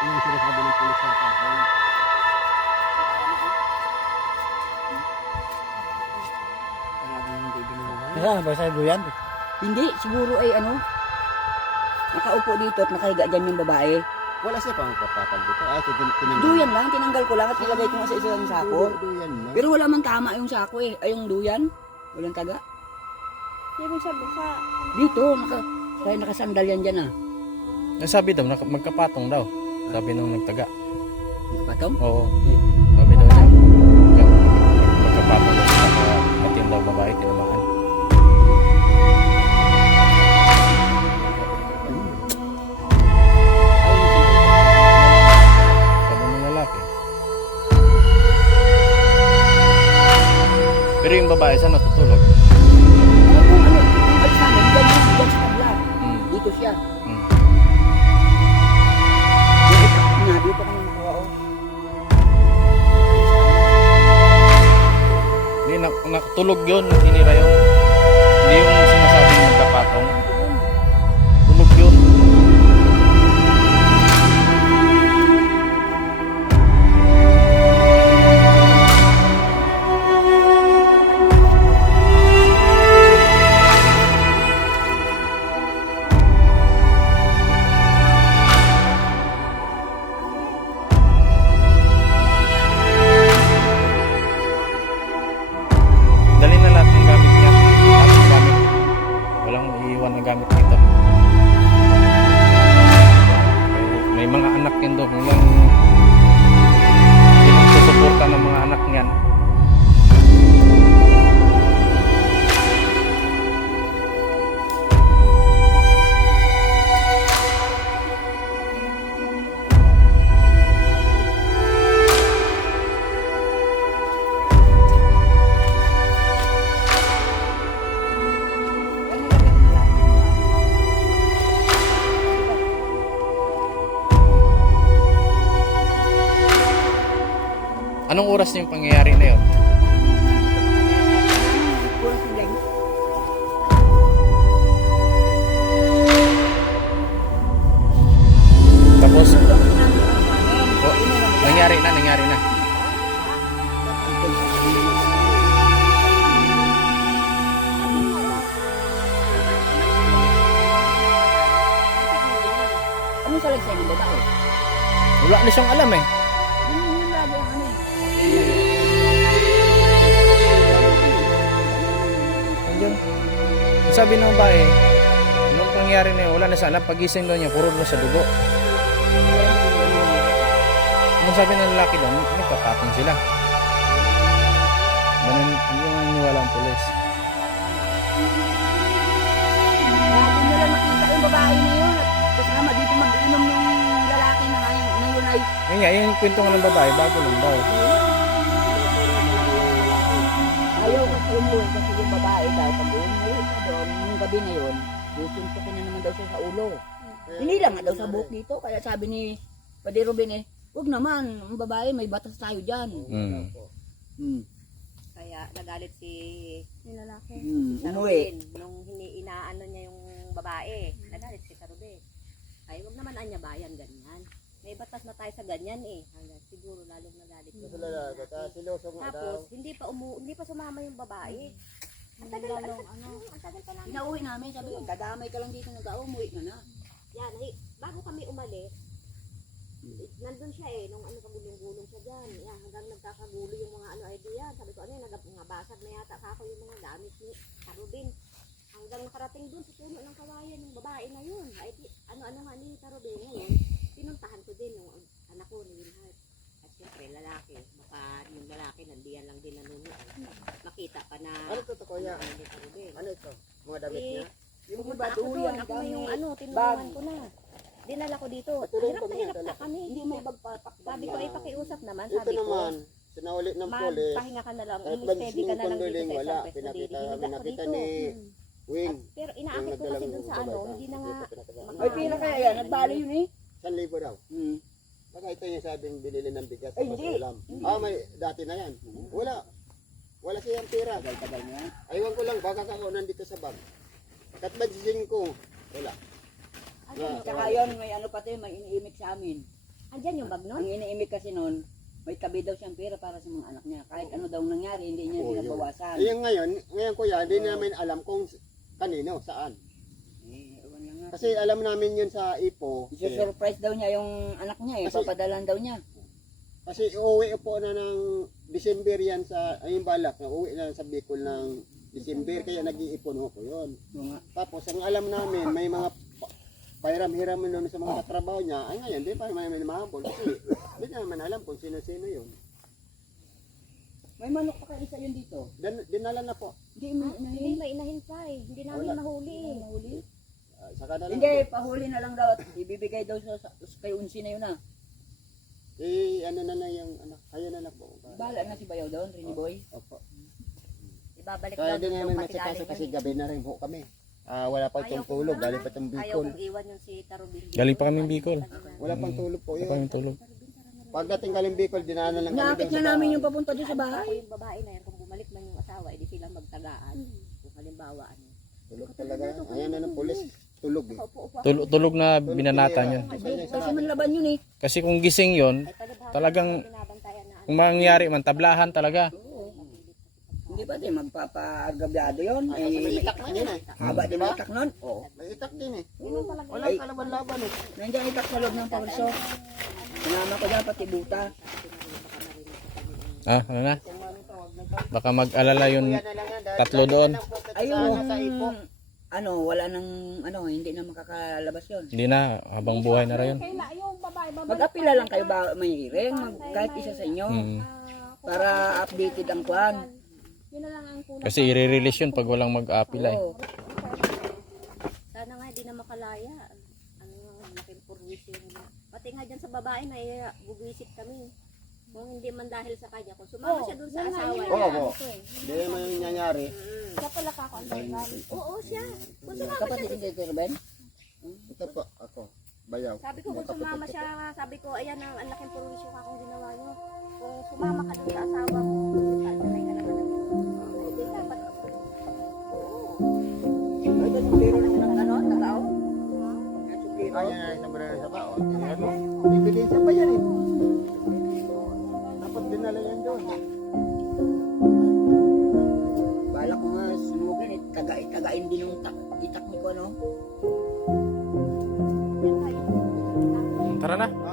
yung sinasabi ng pulis sa akin. Talagang hindi binuhay. Kaya ba sa duyan? Hindi, siguro ay ano, nakaupo dito at nakahiga dyan yung babae. Wala siya pang papapag dito. Ah, ito tinanggal. Duyan lang, tinanggal ko lang at nilagay ko nga sa isang sako. Duyan na. Pero wala man tama yung sako eh, ay yung duyan. Walang taga. Ibig sabihin sa... Dito, kaya nakasandal yan dyan ah. Sabi daw, magkapatong daw. Sabi nung nagtaga. Patong? Oo. Sabi daw niya, magkapatong daw sa ating daw babae, tinamaan. Sabi ng lalaki. Pero yung babae, saan natutulog? Ano kung ano, yung alis namin, dyan sa kabla. Dito siya. Yung isa, nga, dito kami nakuha oh. Hindi, nakatulog yun, tinira yun. Hindi yung sinasabing magkapatong. Tulog yun. Dali na lahat ng gamit niya. Lahat ng gamit. Walang iiwan na gamit dito. May mga anak yan doon. Walang sinong susuporta ng mga anak niyan. Anong oras yung pangyayari na yun? Puro silang. Tapos, oh, nangyari na. Anong salag sa'yo ng babae? Wala na siyang alam eh. Yung lagi ang ano eh. Yun. Sabi ng babae, nung pangyayari na yun, wala na siya alam. Pagising daw niya, puro na sa dugo. Nung sabi ng lalaki daw, nagkapatong sila. Ganun, yung naniwala ang pulis. Lagi nila nakita yung babae na yun. At kasama dito mag-inom ng lalaki na ngayon ay Ayun nga, yung kwento nga ng babae, bago lang daw. ayaw kasi umuwi kasi yung babae daw. Pag umuwi na doon, yung gabi na yun, susuntok ko na naman daw siya sa ulo. Hindi lang nga daw sa buhok dito. Kaya sabi ni Padre Ruben eh, huwag naman, ang babae may batas tayo dyan. Kaya nagalit si lalaki. Umuwi. Sa Ruben. Nung inaano niya yung babae, nagalit si sa Ruben. Ay, huwag naman anya bayan ganyan. May batas na tayo sa ganyan eh. Hanggang siguro lalong nagalit yung Tapos, hindi pa sumama yung babae. Ang tagal pa namin. Pinauwi namin, sabi ko, dadamay ka lang dito, umuwi ka na. Yan, bago kami umalis, nandun siya eh, nung pagulong-gulong siya dyan. Yan, hanggang nagkakagulo yung mga idea. Sabi ko, nagabasag na yata kako yung mga gamit ni Tarubin. Hanggang nakarating dun sa puno ng kawayan yung babae na yun. Ay, ano nga ni Tarubin ngayon, pinuntahan ko din yung anak ko ni Wilhard. At siyempre, lalaki. Baka yung lalaki, nandiyan lang din nanunood. Makita pa na... Ano ito, kuya? Ni Tarubin. Ano ito? Mga damit niya? Yung Pumunta iba ako doon, doon, ako na yung bag. tinulungan ko na. Dinala ko dito. Patulong Hirap pa na niya, hirap na dala. kami. Hindi may bagpapak. Sabi ko ay pakiusap naman. Ito Sabi ko, naman, sinaulit ng pulis. magpahinga ka na lang. Kahit Umistedi ka na lang dito magsinungaling, sa wala. isang pwesto dito. Pinakita Hininga ko ni dito. Wing. Pero inaakit ko kasi dun sa ano, hindi na nga. Ay, pila kaya yan, nagbali yun eh. 1,000 daw. Hmm. Baka ito yung sabing binili ng bigas Ay, sa hindi. ulam. Ah, may dati na yan. Wala. Wala siyang pera. Tagal mo yan. Aywan ko lang, baka kaunan dito sa bag. Katbadjin ko. Wala. Tsaka yun, may ano pati, may iniimik sa amin. Andyan yung bag nun? Ang iniimik kasi noon, may tabi daw siyang pera para sa mga anak niya. Kahit ano daw nangyari, hindi niya Oo, yun. binabawasan. Ayun ngayon kuya, hindi namin alam kung kanino, saan. Ewan lang nga. Kasi alam namin yun sa Ipo. Isusurprise daw niya yung anak niya eh. Kasi- Papadalan daw niya. Kasi uuwi po na ng December yan sa, ayun balak, na uuwi na sa Bicol ng December, kaya nag-iipon ho po yun. Yung nga. Tapos ang alam namin, may mga pairam-hiram nun sa mga katrabaho niya, ay ngayon, di pa may mahabol. Kasi hindi naman alam kung sino-sino yun. May manok pa kayo isa yun dito. Dinala na po. Hindi, Hindi, may inahin pa eh. Hindi namin Wala. mahuli eh. mahuli. Saka na lang. Hindi, pahuli na lang daw at ibibigay daw sa kay Unsi na yun ah. Ano na lang yung, kayo na lang po. Bahala na si Bayaw doon, Rini Boy. Opo. Ibabalik Kaya daw din doon namin pati magsikaso galing kasi yun. gabi na rin po kami. Wala pa itong tulog, galing pa itong Ayaw Bicol. kong iwan yung si Tarubin. Galing pa kami Bicol. Wala pang tulog po Wala yun. kaming tulog. Pagdating galing Bicol, dinaanan lang kami Nakakit doon nga sa namin bahay. yung papunta doon sa Ako bahay. yung babae na yan, kung bumalik man yung asawa, edi sila magtagaan. Kung halimbawa, ano. Tulog talaga. Ayan na ng pulis. Tulog eh. Upo-upo. Tulog na binanata niya. Kasi man laban yun eh. Kasi kung gising yon, Ay, palibhasa talagang na binabantayan na ano. kung mangyari man, tablahan talaga. Hindi ba din magpapagabyado yun? Kasi may Eh, itak na din eh. haba din ang itak nun. Oo. May itak din eh. Yun talaga. Wala kalaban-laban eh. Nandiyan itak sa loob ng pawso. Sinama ko dyan pati buta. Ah, ano na? Baka mag-alala yung tatlo doon. Ayun, Sa Ipo. ano, wala nang, hindi na makakalabas yun. Hindi na, habang buhay na rin. Kaya yung babae, Mag-apila lang kayo ba may hearing, kahit isa sa inyo, Hmm. para updated ang kwan. yun na lang ang kulang. Kasi i-release yun pag walang mag-apila eh. Oo. Sana nga hindi na makalaya. Ano nga, laking purwisyo nila. Pati nga dyan sa babae, may bubisit kami. Kung hindi man dahil sa kanya, kung sumama siya dun sa asawa Oo niya. po. Hindi naman yung nangyari. Siya pala kakauntaran. Oo, siya. Kung sumama siya Kapatid dun. ni Tito Ruben? Ito po, ako. Bayaw. Sabi ko, kung sumama siya, sabi ko, ayan ang laking purwisyo ka kung ginawa niyo. Kung sumama ka dun sa asawa mo, sanay ka naman. Hindi dapat. Oo. Ay, ito yung biro ng tagaw? Kaya na yung sombrero sa baon. Ano? Ebidensya pa yan eh. Dapat dinala yan doon. Bala ko nga, sinugin eh, tagain din yung itak ni ko, no? Tara na. Ha?